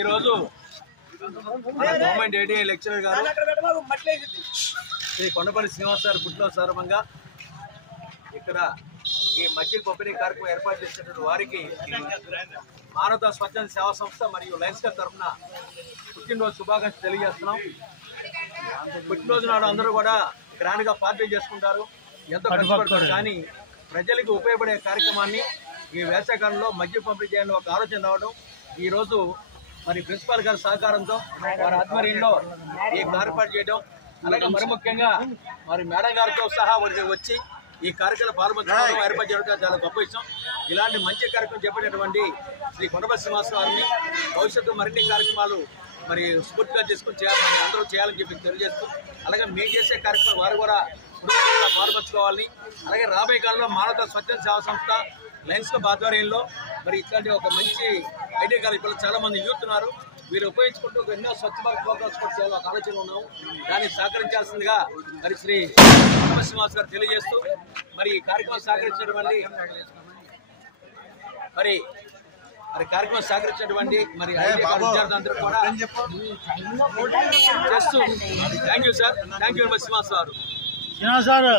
ఈరోజు government ADI lecturer గారు శ్రీ కొండపల్లి శ్రీనివాస్ గారు పుట్టినరోజు సందర్భంగా ఇక్కడ ఈ మజ్జిగ పంపిణీ కార్యక్రమం ఏర్పాటు చేసినటువంటి వారికి మానవతా స్వచ్ఛంద సేవా సంస్థ మరియు లయన్స్ క్లబ్ తరఫున పుట్టినరోజు శుభాకాంక్షలు తెలియజేస్తున్నాం. పుట్టినరోజు నాడు అందరూ కూడా గ్రాండ్ గా పార్టీలు చేసుకుంటారు, ఎంతో కష్టపడతారు. కానీ ప్రజలకు ఉపయోగపడే కార్యక్రమాన్ని ఈ వేసవికాలంలో మజ్జిగ పంపిణీ చేయాలని ఒక ఆలోచన రావడం, ఈ రోజు మరి ప్రిన్సిపాల్ గారి సహకారంతో వారి ఆధ్వర్యంలో ఈ ఏర్పాటు చేయడం, అలాగే మరి ముఖ్యంగా మరి మేడం గారితో సహా వచ్చి ఈ కార్యక్రమం పాల్గొనడం ఏర్పాటు చేయడం చాలా గొప్ప విషయం. ఇలాంటి మంచి కార్యక్రమం చేపట్టినటువంటి శ్రీ కొండపల్లి శ్రీనివాస్ గారిని భవిష్యత్తు మరిన్ని కార్యక్రమాలు మరి స్ఫూర్తిగా చేసుకుని చేయాలని అందరూ చేయాలని చెప్పి తెలియజేస్తూ, అలాగే మేము చేసే కార్యక్రమం వారు కూడా పాల్పంచుకోవాలని, అలాగే రాబోయే కాలంలో మానవతా స్వచ్ఛంద సేవా సంస్థ లయన్స్ క్లబ్ ఆధ్వర్యంలో మరి ఇట్లాంటి ఒక మంచి ఐడియా కార్యక్రమాలు చాలా మంది యూత్ ఉన్నారు, వీరు ఉపయోగించుకుంటూ ఎన్నో స్వచ్ఛ భారత్ ప్రోగ్రామ్స్ కూడా చేయాలని ఒక ఆలోచన ఉన్నాము. దాన్ని సహకరించాల్సిందిగా మరి శ్రీ శ్రీనివాస్ గారు తెలియజేస్తూ, మరి ఈ కార్యక్రమం సహకరించినటువంటి మరి విద్యార్థులందరూ కూడా చేస్తూ thank you sir, thank you very much Srinivas గారు. శ్రీనివాస్ గారు